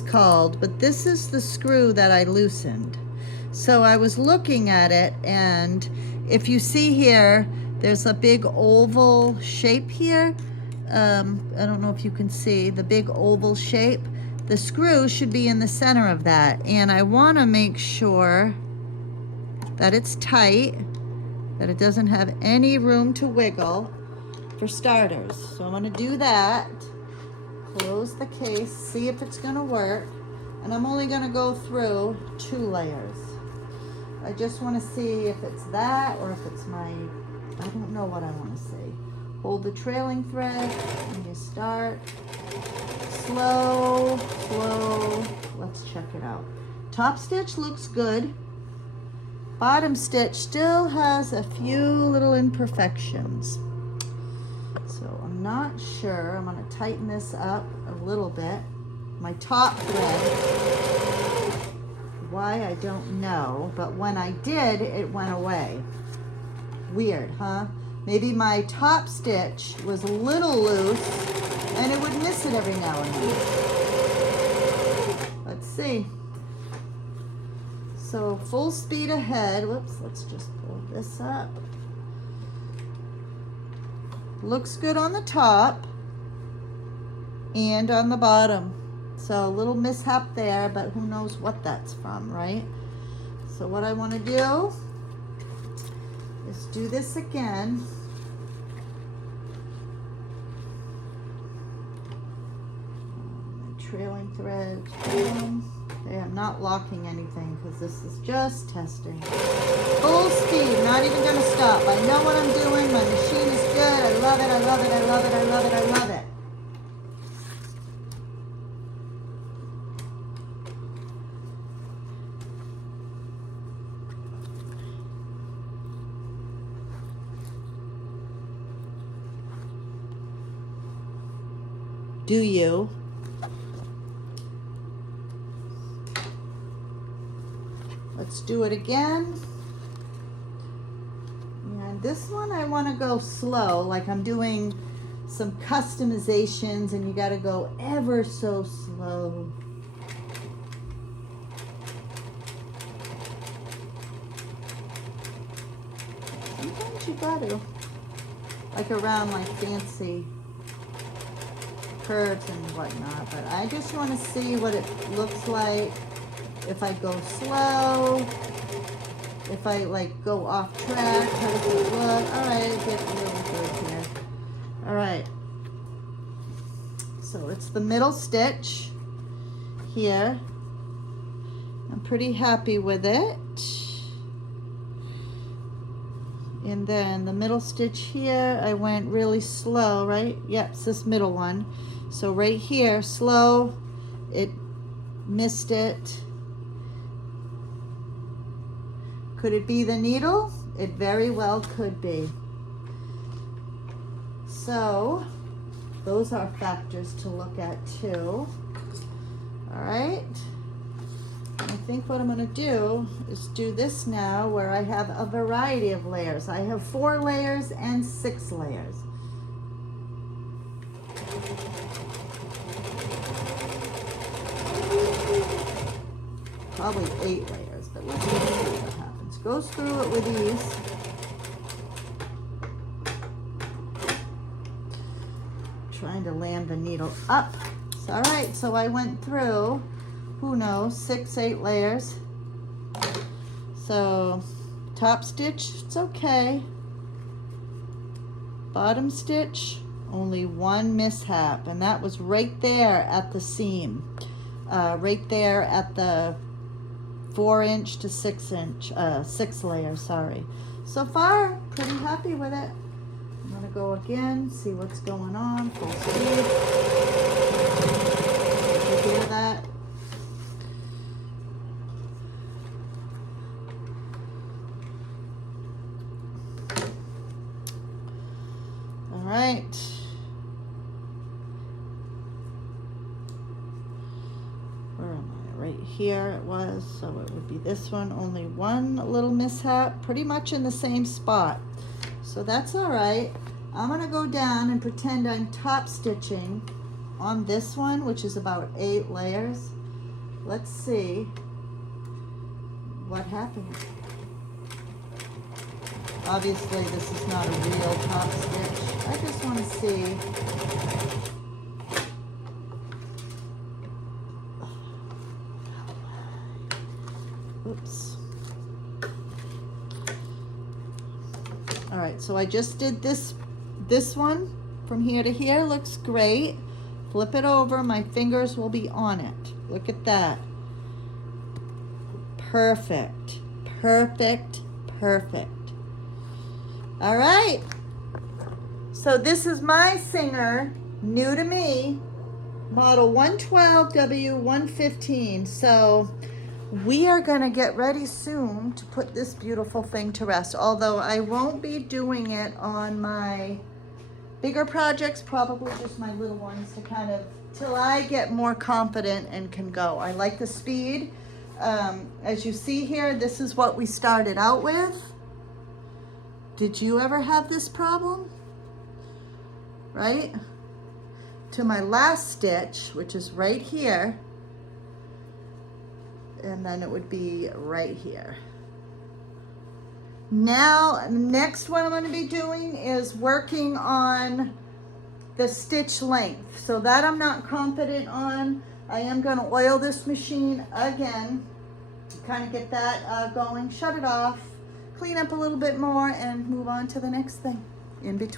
called, but this is the screw that I loosened. So I was looking at it, and if you see here, there's a big oval shape here. I don't know if you can see the big oval shape. The screw should be in the center of that, and I want to make sure that it's tight, that it doesn't have any room to wiggle for starters. So I'm going to do that. Close the case, see if it's going to work, and I'm only going to go through 2 layers. I just want to see if it's that or if it's my, I don't know what I want to see. Hold the trailing thread and you start. Slow, slow. Let's check it out. Top stitch looks good. Bottom stitch still has a few little imperfections. So I'm not sure. I'm going to tighten this up a little bit. My top thread, why I don't know, but when I did, it went away. Weird, huh? Maybe my top stitch was a little loose and it would miss it every now and then. Let's see. So full speed ahead. Whoops, let's just pull this up. Looks good on the top and on the bottom. So a little mishap there, but who knows what that's from, right? So what I want to do is do this again. My trailing thread. Okay, I'm not locking anything because this is just testing. Full speed, not even going to stop. I know what I'm doing. My machine is good. I love it, I love it, I love it, I love it, I love it. Do you? Let's do it again. And this one I want to go slow, like I'm doing some customizations and you got to go ever so slow. Sometimes you got to, like around like fancy curves and whatnot, but I just want to see what it looks like if I go slow, if I like go off track. How does it look? All right, get really good here. All right, so it's the middle stitch here. I'm pretty happy with it. And then the middle stitch here, I went really slow, right? Yep, it's this middle one. So right here, slow, it missed it. Could it be the needle? It very well could be. So those are factors to look at too. All right. And I think what I'm going to do is do this now where I have a variety of layers. I have 4 layers and 6 layers. Probably 8 layers, but let's just see what happens. Go through it with ease. Trying to land the needle up. So, all right, so I went through, who knows, 6, 8 layers. So top stitch, it's okay. Bottom stitch, only 1 mishap, and that was right there at the seam. Right there at the 4-inch to 6-inch, 6 layers, sorry. So far, pretty happy with it. I'm gonna go again, see what's going on, full speed. Did you hear that? All right. Where am I? Right here it was, so it would be this one. Only 1 little mishap, pretty much in the same spot. So that's all right. I'm gonna go down and pretend I'm top stitching on this one, which is about 8 layers. let's see what happened. Obviously, this is not a real top stitch. I just want to see. Oops. All right, so I just did this one from here to here. Looks great. Flip it over, my fingers will be on it. Look at that. Perfect, perfect, perfect. All right, so this is my Singer, new to me, model 112W115. So we are gonna get ready soon to put this beautiful thing to rest, although I won't be doing it on my bigger projects, probably just my little ones to kind of, till I get more confident and can go. I like the speed. As you see here, this is what we started out with. Did you ever have this problem? Right? To my last stitch, which is right here, and then it would be right here. Now, next what I'm going to be doing is working on the stitch length. So that I'm not confident on. I am going to oil this machine again, kind of get that going, shut it off, clean up a little bit more, and move on to the next thing in between.